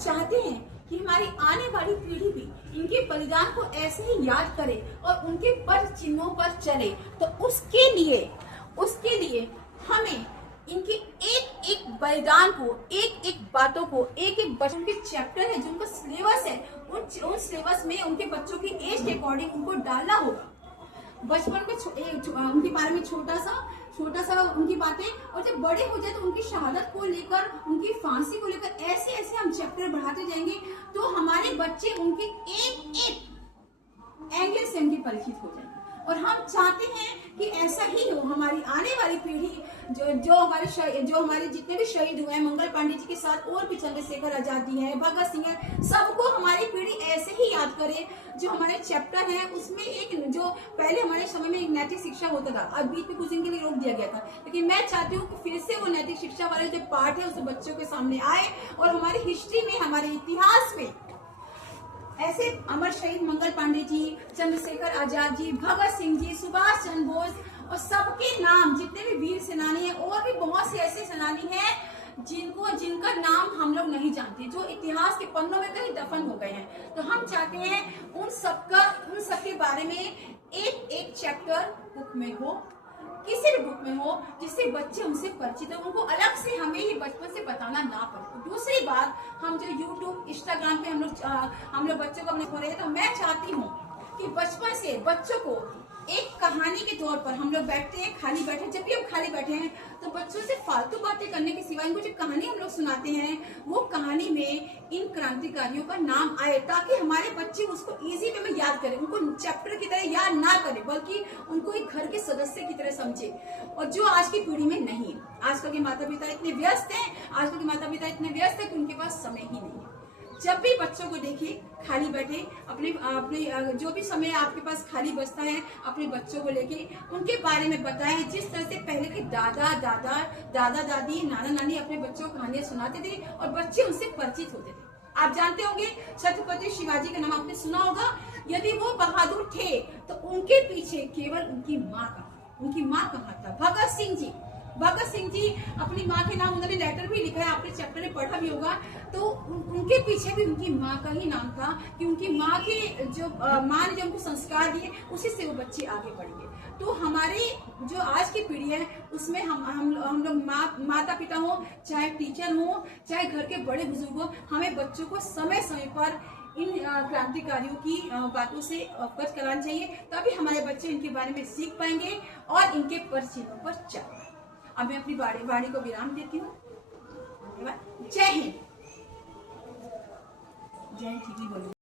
चाहते हैं कि हमारी आने वाली पीढ़ी भी इनके बलिदान को ऐसे ही याद करे और उनके पद चिन्हों पर चले, तो उसके लिए हमें इनके एक एक बलिदान को, एक एक बातों को, एक एक बच्चों के चैप्टर है जो उनका सिलेबस है, उन सिलेबस में उनके बच्चों की एज के अकॉर्डिंग उनको डालना होगा। बचपन में उनके बारे में छोटा सा उनकी बातें, और जब बड़े हो जाए तो उनकी शहादत को लेकर, उनकी फांसी को लेकर ऐसे ऐसे हम चैप्टर बढ़ाते जाएंगे, तो हमारे बच्चे उनके एक एक एंगल से उनके परिचित हो जाएंगे। और हम चाहते हैं कि ऐसा ही हो। हमारी आने वाली पीढ़ी जो हमारे जितने भी शहीद हुए हैं, मंगल पांडे जी के साथ और भी चंद्रशेखर आजाद जी हैं, भगत सिंह है, सबको हमारी पीढ़ी ऐसे ही याद करे। जो हमारे चैप्टर है उसमें एक, जो पहले हमारे समय में एक नैतिक शिक्षा होता था, अब बीच में कुछ दिन के लिए रोक दिया गया था, लेकिन मैं चाहती हूँ कि फिर से वो नैतिक शिक्षा वाले जो पार्ट है उस बच्चों के सामने आए और हमारी हिस्ट्री में, हमारे इतिहास में ऐसे अमर शहीद मंगल पांडे जी, चंद्रशेखर आजाद जी, भगत सिंह जी, सुभाष चंद्र बोस और सबके नाम, जितने भी वीर सेनानी हैं, और भी बहुत से ऐसे सेनानी हैं जिनका नाम हम लोग नहीं जानते, जो इतिहास के पन्नों में कहीं दफन हो गए हैं। तो हम चाहते हैं उन सबके बारे में एक एक चैप्टर बुक में हो, किसी भी बुक में हो, जिससे बच्चे उनसे परिचित हो, उनको अलग से हमें ही बचपन से बताना ना पड़े। दूसरी बात, हम जो YouTube, Instagram पे हम लोग बच्चों को अपने हो रहे हैं, तो मैं चाहती हूँ कि बचपन से बच्चों को एक कहानी के तौर पर, हम लोग बैठते हैं, खाली बैठे, जब भी हम खाली बैठे हैं तो बच्चों से फालतू बातें करने के सिवा इनको जो कहानी हम लोग सुनाते हैं, वो कहानी में इन क्रांतिकारियों का नाम आए, ताकि हमारे बच्चे उसको इजी वे में याद करें, उनको चैप्टर की तरह याद ना करें, बल्कि उनको एक घर के सदस्य की तरह समझे। और जो आज की पीढ़ी में नहीं है, आजकल के माता पिता इतने व्यस्त हैं कि उनके पास समय ही नहीं है। जब भी बच्चों को देखिए खाली बैठे, अपने जो भी समय आपके पास खाली बचता है, अपने बच्चों को लेके उनके बारे में बताएं, जिस तरह से पहले के दादा दादी, नाना नानी अपने बच्चों को कहानियां सुनाते थे और बच्चे उनसे परिचित होते थे। आप जानते होंगे छत्रपति शिवाजी का नाम आपने सुना होगा। यदि वो बहादुर थे तो उनके पीछे केवल उनकी माँ कहाँ था? भगत सिंह जी अपनी माँ के नाम उन्होंने लेटर भी लिखा है, आपने चैप्टर में पढ़ा भी होगा। तो उनके पीछे भी उनकी माँ का ही नाम था, कि उनकी माँ के माँ ने जो उनको संस्कार दिए, उसी से वो बच्चे आगे बढ़ेंगे। तो हमारे जो आज की पीढ़ी है उसमें हम लोग माता पिता हो, चाहे टीचर हो, चाहे घर के बड़े बुजुर्ग हो, हमें बच्चों को समय समय पर इन क्रांतिकारियों की बातों से अवगत कराना चाहिए, तभी हमारे बच्चे इनके बारे में सीख पाएंगे और इनके परिचितों पर चल। अब मैं अपनी वाणी को विराम देती हूँ। जय हिंद। जय हिंद।